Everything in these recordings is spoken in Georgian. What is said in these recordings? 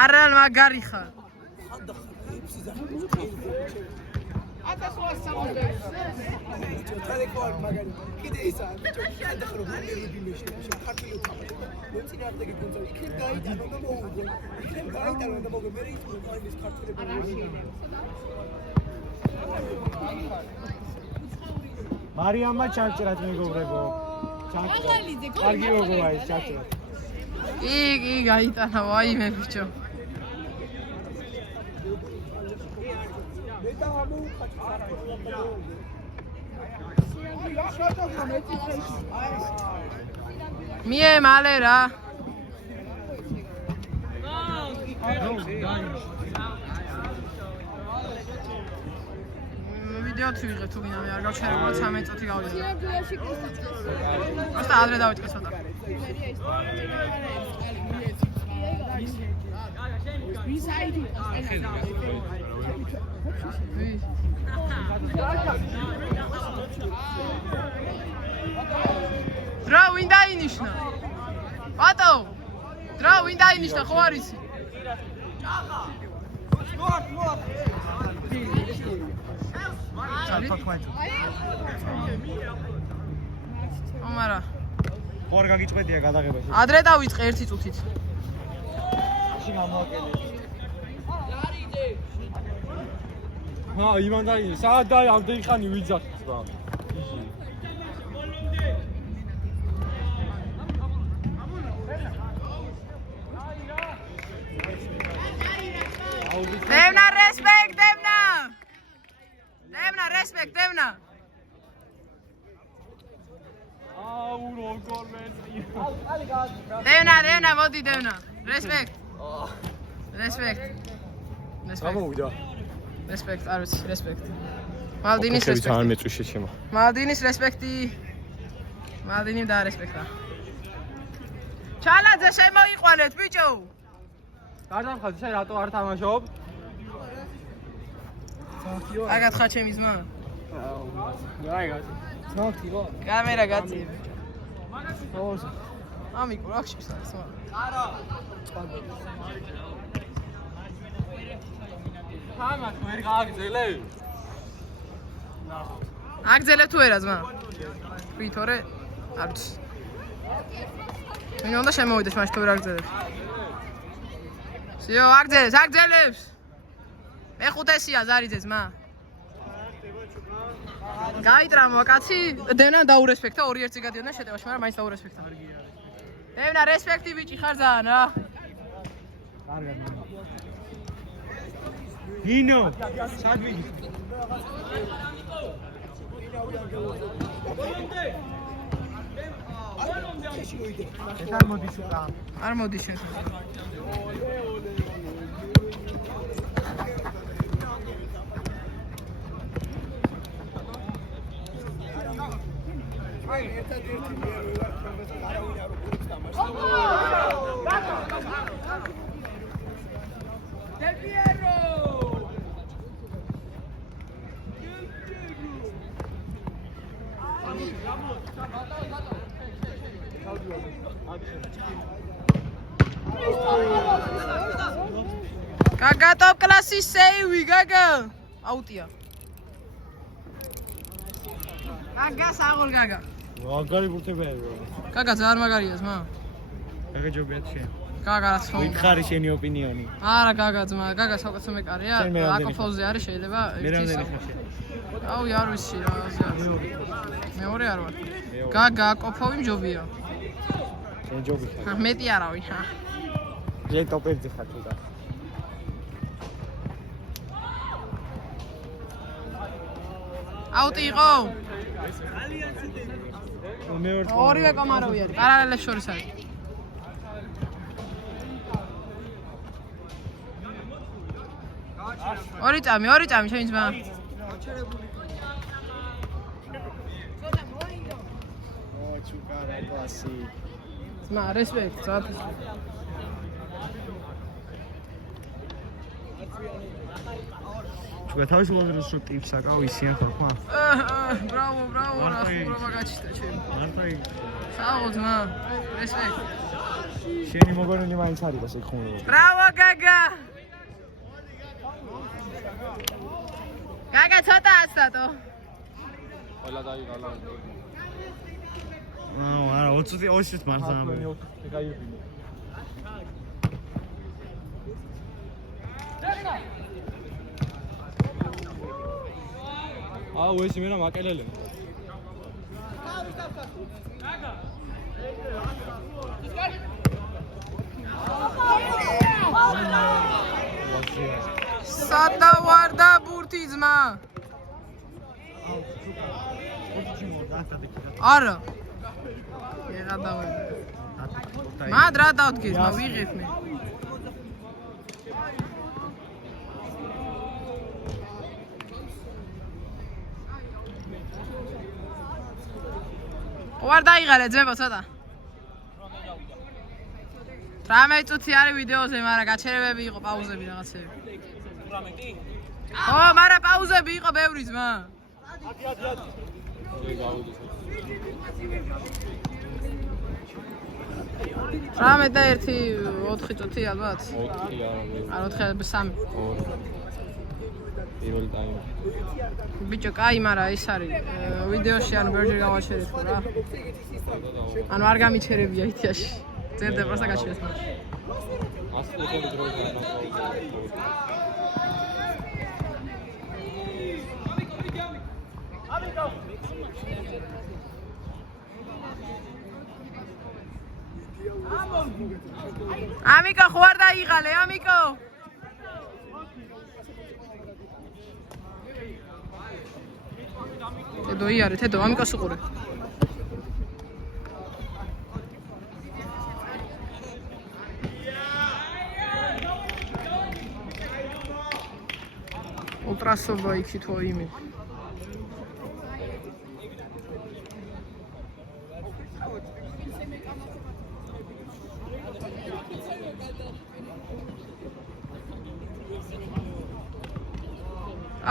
არან მაგარი ხარ. მარიამმა ჩაჭრათ მეგობრებო. კარგი როგორია ეს ჩაჭრა. კი, გაიტანა ვაიმე ბიჭო. მie მალე რა. ვიდეო თვიღე თუ გინდა მე არ გავჩერებულა 13 წუთი გავიდა. просто ადრე დავიწყე ცოტა. დრო ვინ დაინიშნა? ბატო, დრო ვინ დაინიშნა ხო არ ისი? ამარა. ხوار გაგიწყვეტია გადაღებაში. ადრე დავიწყე 1 წუთით. ისე გამოვაკელე. იმან დაი, საათ დაი ამდენი ხანი ვიძახის რა. Devna respect, Devna. Devna respect, Devna. აუ როგორ მეცი. Devna, მოდი Devna. Respect. Respect. გამოვიდა. Respect, არ ვიცი, respect. Maldinis respect. არ მეწვიშე შემო. Maldinis respecti. Maldini და respecta. ჩალაძე შემოიყვანეთ, ბიჭო. გარდამხარ, შენ რატო არ თამაშობ? აგათხა ჩემი ძმა. რაიგა. ძმაო. კამერა გაწიე. ოღონდ. ამიკო რა ხშის არის ძმა? არა. თამაშ ვერ გააგზელე? აგზელე თუ არა ძმა? ვითორე არ ვიცი. ვინ უნდა შემოვიდეს მაშინ თუ ვერ აგზელებს? სიო, აგზელებს. მეხუთესია ზარიძე ძმა. გაიტრამო კაცი, დევნა დაურესპექტა 2-1 გადიოდა შეტევაში, მაგრამ მაინც დაურესპექტა. დევნა რესპექტი ბიჭი ხარ ძალიან რა. კარგად. ნინო, სად ვიგი? ეს არ მოდის უკან. არ მოდის შენ. აი ერთადერთი მე ვარ ჩემს არავინ არ უყურებს თამაშს. Del Piero! Gaga top class save, Gaga. Autია. Gaga საღოლ Gaga. მაგარი ბურთებია. Gaga ძალიან მაგარია ძმა. Gaga ჯობიათ შენ. Gaga რა თქმა უნდა. ვითხარი შენი ოპინიონი. არა Gaga ძმა, Gaga საკაცო მეკარია. აკოფოზე არის შეიძლება. მე რამდენი ხარ? აუ არ ვიცი რა. მეორე არ ვარ. Gaga აკოფოვი მჯობია. შენ ჯობი ხარ. მეტი არავინ. ჯერ ტოპებზე ხარ თუ და. აუტი იყო? მეორე ორივე კომარავი არის. პარალელებს შორის არის. ორი წამი შენი ძმა. ჩუკარა კლასი. ძმა, respect, ზათის. თავისუფლად რო ტიპს აკავისიან ხორხმა. ბრავო, რა ხურობა გაჩნდა ჩემი. მარტო საუბრობ ძმა. რესპექტ. შენი მოგონილი მაინც არის ეს ხუმრობა. ბრავო გაგა. გაგა ცოტა ასტატო. ყველა დაიღალა. არა 20 მართლა. აუ ეს იმენა მაკელელე. სადა ვარ და ბურთი ძმა. არა. ეხა დავე. მად რა დავდგეს, მა ვიღებ მე. ვარ დაიღალე ძმებო ცოტა. 18 წუთი არის ვიდეოზე, მაგრამ გაჩერებები იყო, პაუზები რაღაცები. 18? ო, მაგრამ პაუზები იყო ბევრი ძმა. რამე და 4 წუთი ალბათ? 4 არა 4-3. პირველ ტაიმი. ბიჭო, კაი, მაგრამ ის არის ვიდეოში ანუ ბევრჯერ გავაჩერეთ ხო რა. ანუ არ გამიჩერებია ითიაში. წერდა პროსტა გაჩერეთ მაგრამ. ასეთი დროი გადაყავდა. ამიკო ხო არ დაიღალე, ამიკო. თედო იარე, თედო, ამიკოს უყურე. ულტრასობა იქით ხო იმი.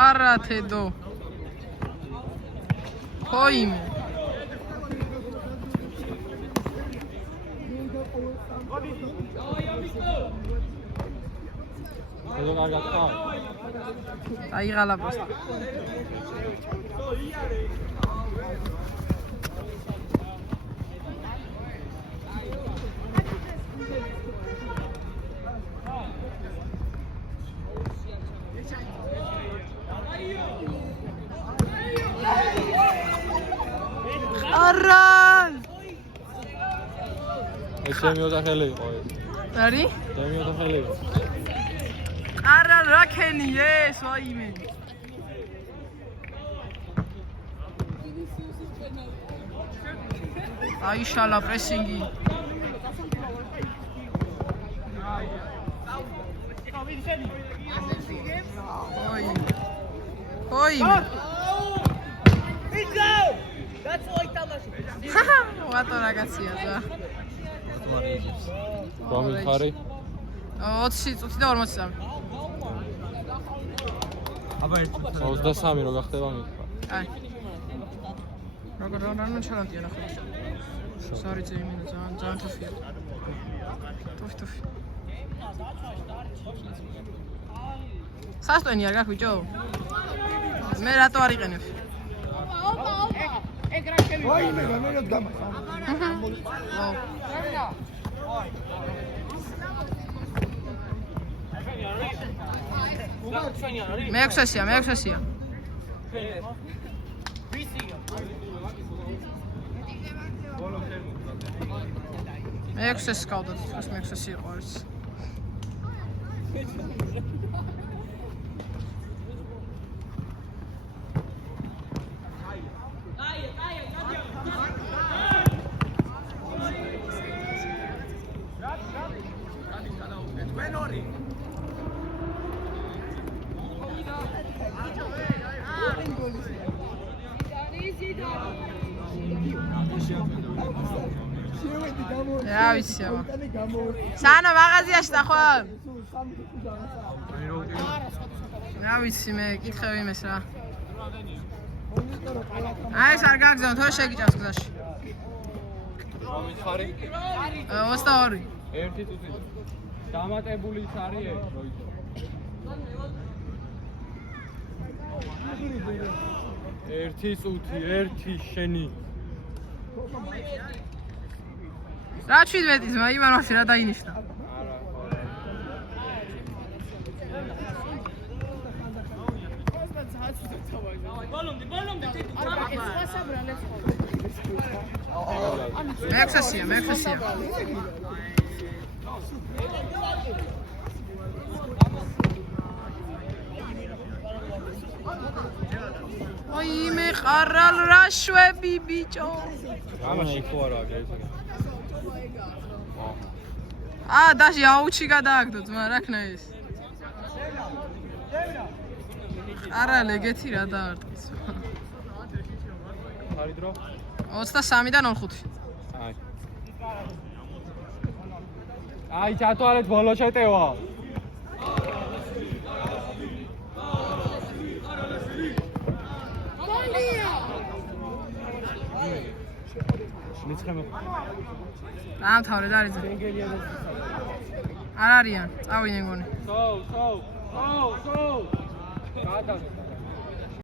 არა თედო. ხო იმი. ეს კარგად ხარ? აიღალა პროსტა. არა! ეს ჩემი ოთახელი იყო ეს. არის? ჩემი ოთახელი იყო. არა რაკენი ეს ვაიმე. აიშალა პრესინგი. ოი. ვატო რაგაცია ზა. რომი ხარი? 20 წუთი და 43. აბა 23 რო გახდება მიქვა. აი. როგორ ჩარანტია ნახე. სარიძე იმინა ძალიან თოფია. თოფი. სასტვენი არ გაქვს ბიჭო? მე რატო არ იყენებ? ვაიმე, გამერე დამახა. მე-6-ია. მე-6-ს გავდოთ, თქოს მე-6 იყო ეს. რა ვიცი აბა. სანო მაღაზიაში და ხვალ. რა ვიცი მე კითხევ იმეს რა აი ეს არ გაგზავნო თორე შეგიჭავს გზაში მომიხარი 22 ერთი წუთი დამატებული ის არის ერთი წუთი ერთი შენი რა 17-ის მა იმანოში რა დაინიშნა მეექვსესია ой მე ყარალ რა შვები ბიჭო ამაში ხო არა გეცი დაში აუჩი გადააგდო ძმა რა ქნა ეს ყარალ ეგეთი რა დაარტყის ხარი დრო 23-დან 4-5 აი ჩათვალეთ ბოლო შეტევა მეცხრე დაამთავრე და არის არ არიან წავიდნენ გონი სო გადა